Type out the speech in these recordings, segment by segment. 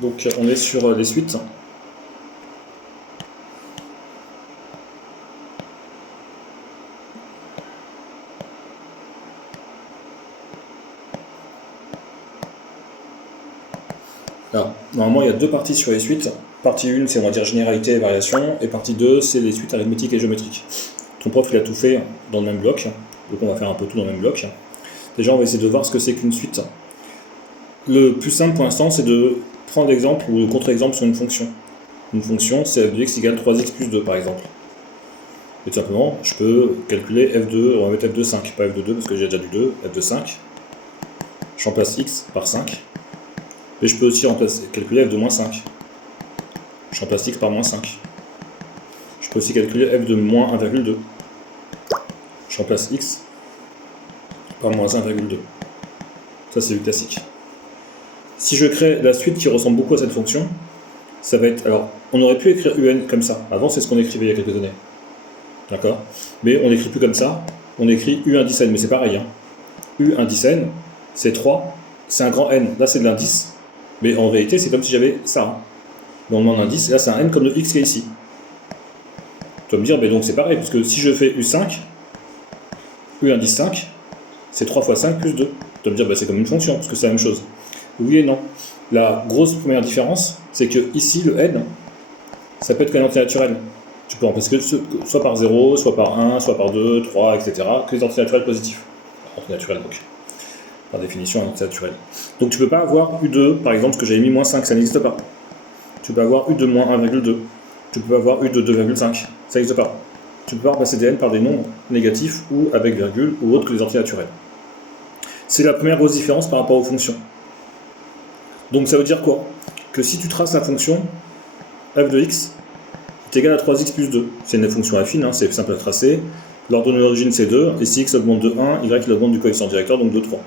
Donc on est sur les suites. Alors, normalement il y a deux parties sur les suites. Partie 1 c'est on va dire généralité et variation, et partie 2 c'est les suites arithmétiques et géométriques. Ton prof il a tout fait dans le même bloc, donc on va faire un peu tout dans le même bloc. Déjà on va essayer de voir ce que c'est qu'une suite. Le plus simple pour l'instant c'est de prendre l'exemple ou le contre-exemple sur une fonction. Une fonction c'est f de x égale 3x plus 2 par exemple. Et tout simplement je peux calculer f2, on va mettre f de 5, pas f de 2 parce que j'ai déjà du 2, f de 5. Je remplace x par 5. Et je peux aussi calculer f de moins 5. Je remplace x par moins 5. Je peux aussi calculer f de moins 1,2. Je remplace x par moins 1,2. Ça c'est du classique. Si je crée la suite qui ressemble beaucoup à cette fonction, ça va être... Alors, on aurait pu écrire un comme ça. Avant, c'est ce qu'on écrivait il y a quelques années. D'accord? Mais on n'écrit plus comme ça. On écrit u indice n, mais c'est pareil. Hein. U indice n, c'est 3. C'est un grand n. Là, c'est de l'indice. Mais en réalité, c'est comme si j'avais ça. Hein. Dans mon indice, et là, c'est un n comme le x qui est ici. Tu vas me dire, mais donc c'est pareil, parce que si je fais u5, u indice 5, c'est 3 fois 5 plus 2. Tu vas me dire, bah, c'est comme une fonction, parce que c'est la même chose. Oui et non. La grosse première différence, c'est que ici, le n, ça peut être qu'un entier naturel. Tu peux remplacer soit par 0, soit par 1, soit par 2, 3, etc. Que les entiers naturels positifs. Entier naturel, donc. Par définition, un entier naturel. Donc tu peux pas avoir U2, par exemple, ce que j'avais mis moins 5, ça n'existe pas. Tu peux avoir U de moins 1,2. Tu peux avoir U de 2,5. Ça n'existe pas. Tu peux pas remplacer des n par des nombres négatifs ou avec virgule ou autres que les entiers naturels. C'est la première grosse différence par rapport aux fonctions. Donc ça veut dire quoi? Que si tu traces la fonction f de x est égal à 3x plus 2, c'est une fonction affine, hein, c'est simple à tracer, l'ordonnée d'origine c'est 2, et si x augmente de 1, y il augmente du coefficient directeur, donc de 3.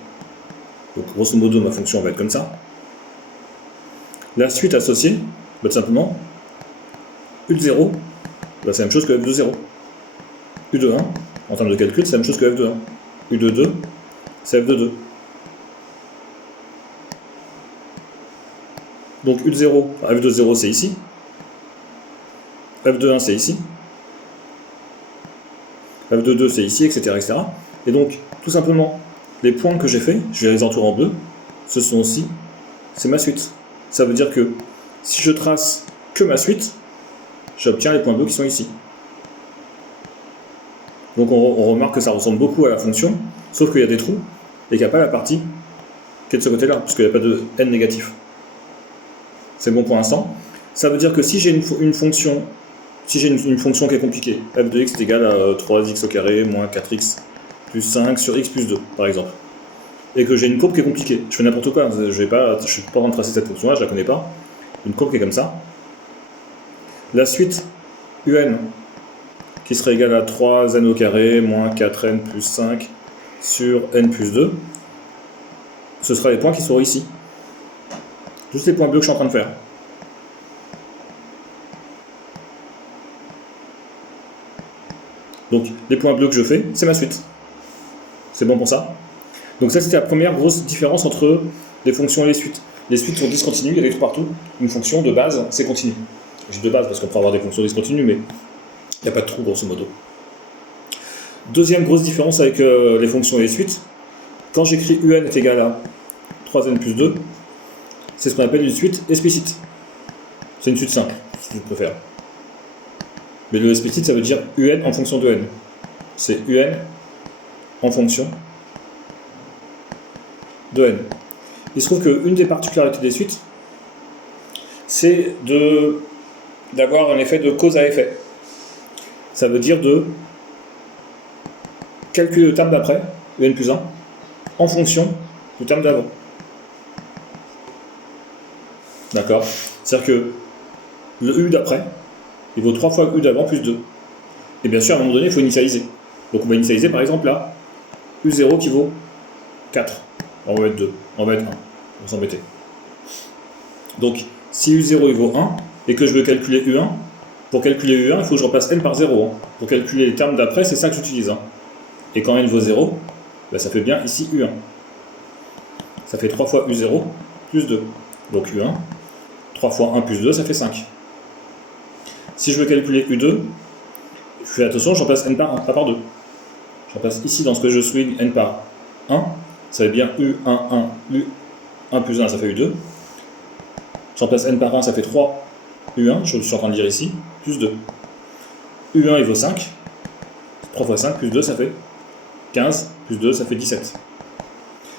Donc grosso modo ma fonction va être comme ça. La suite associée, bah, tout simplement, u de 0, bah, c'est la même chose que f de 0. u de 1, en termes de calcul, c'est la même chose que f de 1. u de 2, c'est f de 2. Donc u de 0, f de 0 c'est ici, f de 1 c'est ici, f de 2 c'est ici, etc., etc. Et donc, tout simplement, les points que j'ai faits, je vais les entourer en bleu, ce sont aussi, c'est ma suite. Ça veut dire que si je trace que ma suite, j'obtiens les points bleus qui sont ici. Donc on remarque que ça ressemble beaucoup à la fonction, sauf qu'il y a des trous, et qu'il n'y a pas la partie qui est de ce côté-là, parce qu'il n'y a pas de n négatif. C'est bon pour l'instant. Ça veut dire que si j'ai une fonction, si j'ai une fonction qui est compliquée, f de x est égal à 3x au carré moins 4x plus 5 sur x plus 2, par exemple, et que j'ai une courbe qui est compliquée, je fais n'importe quoi, je ne suis pas en train de tracer cette fonction-là, je ne la connais pas, une courbe qui est comme ça, la suite un qui serait égale à 3n au carré moins 4n plus 5 sur n plus 2, ce sera les points qui seront ici. Juste les points bleus que je suis en train de faire. Donc les points bleus que je fais, c'est ma suite. C'est bon pour ça? Donc ça c'était la première grosse différence entre les fonctions et les suites. Les suites sont discontinues, il y a des trous partout. Une fonction de base, c'est continu. Je dis de base parce qu'on peut avoir des fonctions discontinues, mais il n'y a pas de trou grosso modo. Deuxième grosse différence avec les fonctions et les suites, quand j'écris un est égal à 3n plus 2, c'est ce qu'on appelle une suite explicite. C'est une suite simple, si tu préfères. Mais le explicite, ça veut dire un en fonction de n. C'est un en fonction de n. Il se trouve qu'une des particularités des suites, c'est d'avoir un effet de cause à effet. Ça veut dire de calculer le terme d'après, un plus 1, en fonction du terme d'avant. D'accord? C'est-à-dire que le u d'après, il vaut 3 fois u d'avant plus 2. Et bien sûr, à un moment donné, il faut initialiser. Donc on va initialiser par exemple là, u0 qui vaut 4. On va mettre 2, on va mettre 1, on va s'embêter. Donc si u0 il vaut 1, et que je veux calculer u1, pour calculer u1, il faut que je repasse n par 0. Hein. Pour calculer les termes d'après, c'est ça que j'utilise. Hein. Et quand n vaut 0, ben ça fait bien ici u1. Ça fait 3 fois u0 plus 2. Donc u1 3 fois 1 plus 2, ça fait 5. Si je veux calculer U2, je fais attention, j'en passe n par 1, pas par 2. J'en passe ici dans ce que je swing n par 1, ça fait bien U1, 1, U1 plus 1, ça fait U2. J'en passe n par 1, ça fait 3 U1, je suis en train de dire ici, plus 2. U1 il vaut 5, 3 fois 5 plus 2 ça fait 15, plus 2 ça fait 17.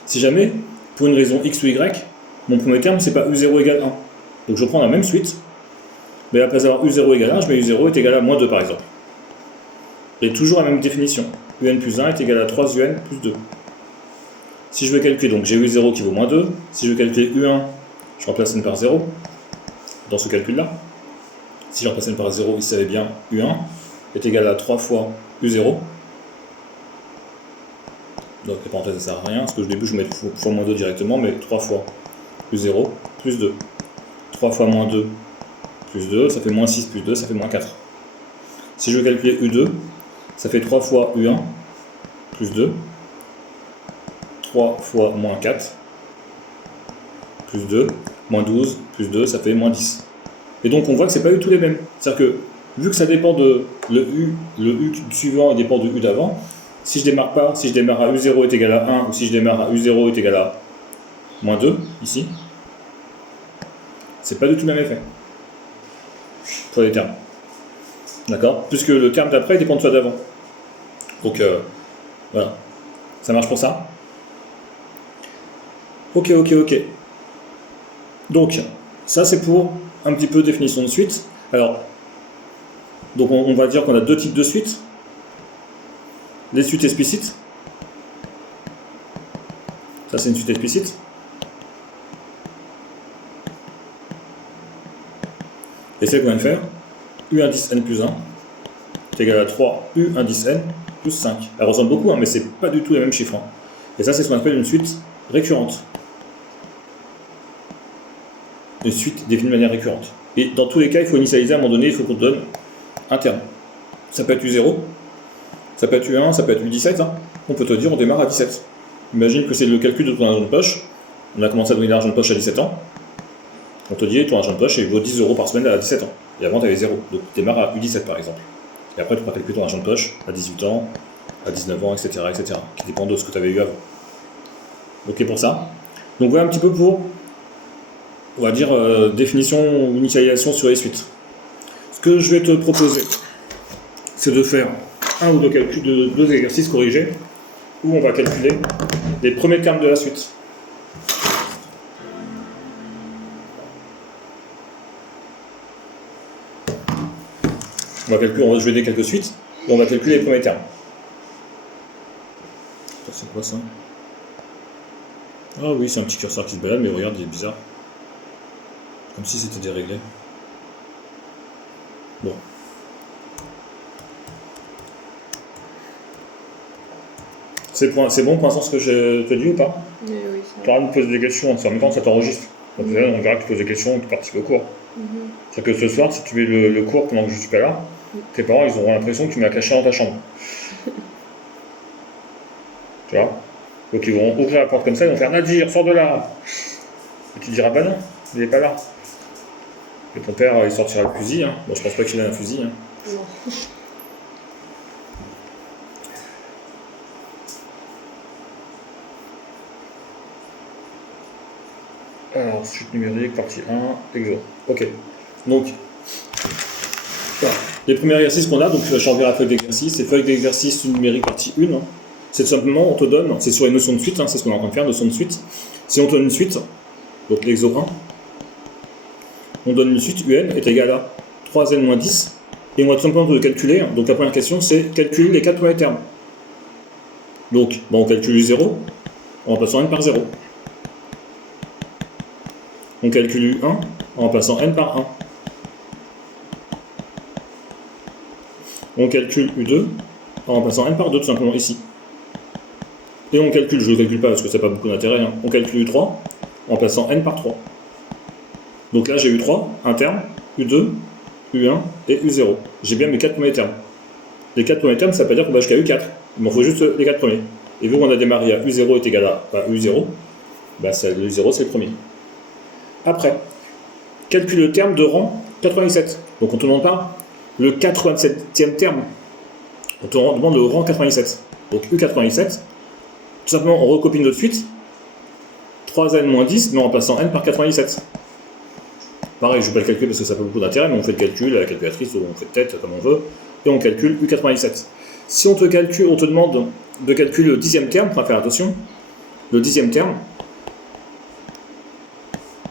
Si jamais, pour une raison x ou y, mon premier terme c'est pas U0 égale 1. Donc je prends la même suite, mais à la place d'avoir U0 égale 1, je mets U0 est égal à moins 2 par exemple. Et toujours la même définition, UN plus 1 est égal à 3UN plus 2. Si je veux calculer, donc j'ai U0 qui vaut moins 2, si je veux calculer U1, je remplace n par 0, dans ce calcul-là. Si je remplace n par 0, il savait bien U1 est égal à 3 fois U0. Donc les parenthèses ça sert à rien, parce que au début je vais mettre fois moins 2 directement, mais 3 fois U0 plus 2. 3 fois moins 2 plus 2, ça fait moins 6 plus 2, ça fait moins 4. Si je veux calculer U2, ça fait 3 fois U1 plus 2, 3 fois moins 4 plus 2, moins 12 plus 2, ça fait moins 10. Et donc on voit que c'est pas du tout les mêmes. C'est-à-dire que, vu que ça dépend de le U suivant et dépend du U d'avant, si je démarre pas, si je démarre à U0 est égal à 1, ou si je démarre à U0 est égal à moins 2, ici, c'est pas du tout le même effet. Pour les termes. D'accord? Puisque le terme d'après dépend de celui d'avant. Donc, voilà. Ça marche pour ça? Ok. Donc, ça c'est pour un petit peu définition de suite. Alors, donc on va dire qu'on a deux types de suites. Les suites explicites. Ça c'est une suite explicite. Et celle qu'on vient de faire, U indice n plus 1 est égal à 3 U indice n plus 5. Elle ressemble beaucoup, hein, mais c'est pas du tout les mêmes chiffres. Hein. Et ça c'est ce qu'on appelle une suite récurrente. Une suite définie de manière récurrente. Et dans tous les cas, il faut initialiser à un moment donné, il faut qu'on donne un terme. Ça peut être U0, ça peut être U1, ça peut être U17. Hein. On peut te dire on démarre à 17. Imagine que c'est le calcul de ton argent de poche. On a commencé à donner l'argent de poche à 17 ans. On te dit ton argent de poche il vaut 10 € par semaine à 17 ans. Et avant tu avais 0. Donc tu démarres à U17 par exemple. Et après tu pourras calculer ton argent de poche à 18 ans, à 19 ans, etc. Qui dépend de ce que tu avais eu avant. Ok pour ça. Donc voilà un petit peu pour, on va dire, définition ou initialisation sur les suites. Ce que je vais te proposer, c'est de faire un ou deux exercices corrigés où on va calculer les premiers termes de la suite. Je vais donner quelques suites et on va calculer les premiers termes. C'est quoi ça? Ah oui, c'est un petit curseur qui se balade, mais regarde, il est bizarre. Comme si c'était déréglé. Bon. C'est bon pour l'instant ce que je te dis ou pas? Oui, tu arrêtes de me poser des questions, en même temps ça t'enregistre. Donc là, on verra que tu poses des questions, tu participes au cours. C'est-à-dire que ce soir, si tu mets le cours pendant que je suis pas là, tes parents ils auront l'impression que tu m'as caché dans ta chambre. Tu vois? Donc ils vont ouvrir la porte comme ça, ils vont faire Nadir, sors de là. Et tu diras bah non, il est pas là. Et ton père il sortira le fusil, hein. Bon je pense pas qu'il ait un fusil. Hein. Non. Alors, suite numérique, partie 1, exo. Ok. Donc, voilà. Les premiers exercices qu'on a, donc je enverrai la feuille d'exercice, c'est feuille d'exercice numérique partie 1. Hein. C'est tout simplement, on te donne, c'est sur les notions de suite, hein, c'est ce qu'on est en train de faire, notion de suite. Si on te donne une suite, donc l'exo 1, on donne une suite UN est égale à 3n moins 10, et on va tout simplement te calculer, hein. Donc la première question c'est calculer les 4 premiers termes. Donc, bon, on calcule 0 en remplaçant n par 0. On calcule U1 en remplaçant n par 1. On calcule U2 en remplaçant n par 2 tout simplement ici. Et on calcule, je ne le calcule pas parce que ça n'a pas beaucoup d'intérêt, hein. On calcule U3 en remplaçant n par 3. Donc là j'ai U3, un terme, U2, U1 et U0. J'ai bien mes 4 premiers termes. Les 4 premiers termes, ça ne veut pas dire qu'on va jusqu'à U4. Il m'en faut juste les 4 premiers. Et vu qu'on a démarré à U0 est égal à U0, bah le U0 c'est le premier. Après, calcule le terme de rang 97. Donc on ne te demande pas le 87e terme, on te demande le rang 97. Donc U97, tout simplement on recopie notre suite, 3n moins 10, mais en remplaçant n par 97. Pareil, je ne vais pas le calculer parce que ça n'a pas beaucoup d'intérêt, mais on fait le calcul à la calculatrice, ou on fait tête comme on veut, et on calcule U97. Si on te demande de calculer le 10e terme, on va faire attention, le 10e terme,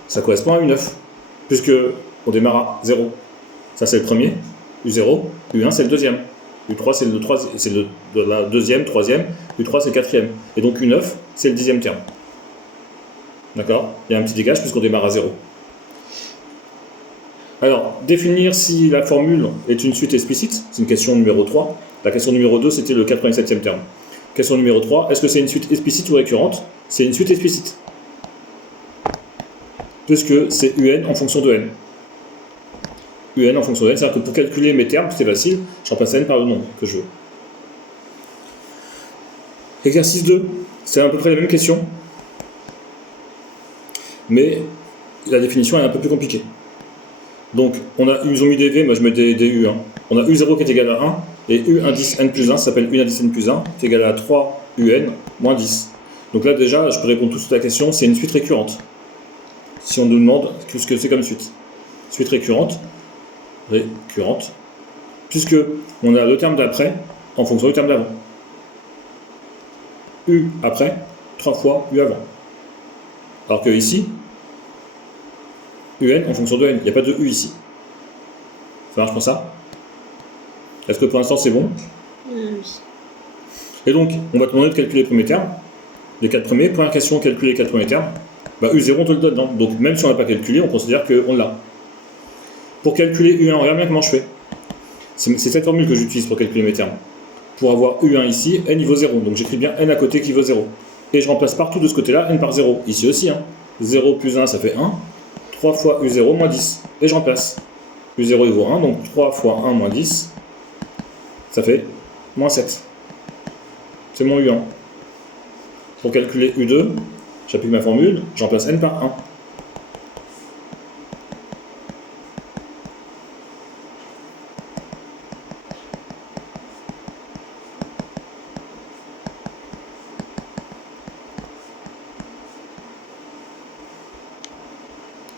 ça correspond à U9, puisque on démarre à 0. Ça c'est le premier, U0, U1 c'est le deuxième, U3 c'est le deuxième, troisième, U3 c'est le quatrième, et donc U9 c'est le 10e terme. D'accord? Il y a un petit dégage puisqu'on démarre à 0. Alors, définir si la formule est une suite explicite, c'est une question numéro 3. La question numéro 2, c'était le 87e terme. Question numéro 3, est-ce que c'est une suite explicite ou récurrente? C'est une suite explicite. Puisque c'est UN en fonction de N. UN en fonction de N, c'est-à-dire que pour calculer mes termes, c'est facile, je remplace N par le nombre que je veux. Exercice 2, c'est à peu près la même question, mais la définition est un peu plus compliquée. Donc, ils ont mis des V, moi je mets des U. Hein. On a U0 qui est égal à 1, et U indice N plus 1, ça s'appelle U indice N plus 1, c'est égal à 3 UN moins 10. Donc là déjà, je peux répondre tout de suite à la question, c'est une suite récurrente. Si on nous demande ce que c'est comme suite. Suite récurrente, puisque on a le terme d'après en fonction du terme d'avant. U après, 3 fois U avant. Alors que ici, UN en fonction de N, il n'y a pas de U ici. Ça marche comme ça? Est-ce que pour l'instant c'est bon? Oui. Et donc, on va te demander de calculer les premiers termes, les 4 premiers. Première question, calculer les 4 premiers termes. U0 on te le donne, non? Donc même si on n'a pas calculé, on considère qu'on l'a. Pour calculer U1, regarde bien comment je fais. C'est cette formule que j'utilise pour calculer mes termes. Pour avoir U1 ici, N il vaut 0. Donc j'écris bien N à côté qui vaut 0. Et je remplace partout de ce côté-là N par 0. Ici aussi, hein. 0 plus 1 ça fait 1. 3 fois U0 moins 10. Et je remplace. U0 il vaut 1, donc 3 fois 1 moins 10, ça fait moins 7. C'est mon U1. Pour calculer U2, j'applique ma formule, je remplace N par 1.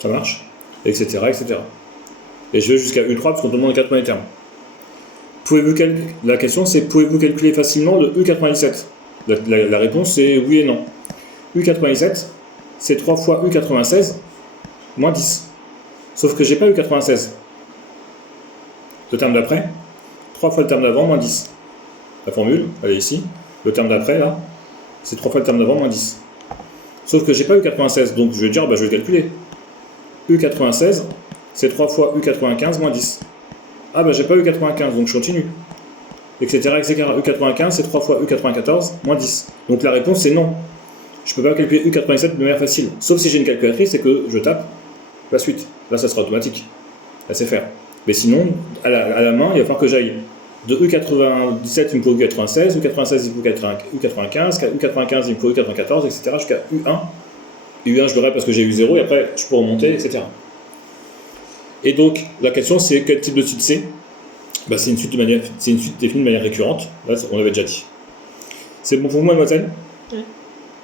Ça marche? Etc. etc. Et je vais jusqu'à U3 parce qu'on te demande les 4 premiers termes. La question c'est, pouvez-vous calculer facilement le U97? La réponse c'est oui et non. U97, c'est 3 fois U96 moins 10. Sauf que j'ai pas U96. Le terme d'après, 3 fois le terme d'avant moins 10. La formule, elle est ici. Le terme d'après, là, c'est 3 fois le terme d'avant moins 10. Sauf que j'ai pas U96, donc je vais dire, je vais calculer. U96, c'est 3 fois U95 moins 10. J'ai pas U95, donc je continue. Etc. etc. U95, c'est 3 fois U94 moins 10. Donc la réponse, c'est non. Je peux pas calculer U97 de manière facile. Sauf si j'ai une calculatrice et que je tape la suite. Là, ça sera automatique. Là, c'est faire. Mais sinon, à la main, il va falloir que j'aille de U97, il me faut U96, U96, il me faut U95, U95, il me faut U94, etc. jusqu'à U1. Et U1, je l'aurai parce que j'ai U0, et après, je peux remonter, etc. Et donc, la question, c'est quel type de suite c'est? C'est une suite définie de manière récurrente. Là, on l'avait déjà dit. C'est bon pour vous, mademoiselle? Oui.